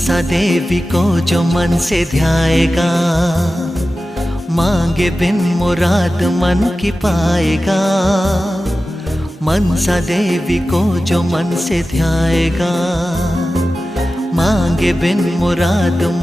मनसा देवी को जो मन से ध्याएगा, मांगे बिन मुराद मन की पाएगा। मनसा देवी को जो मन से ध्याएगा, मांगे बिन मुराद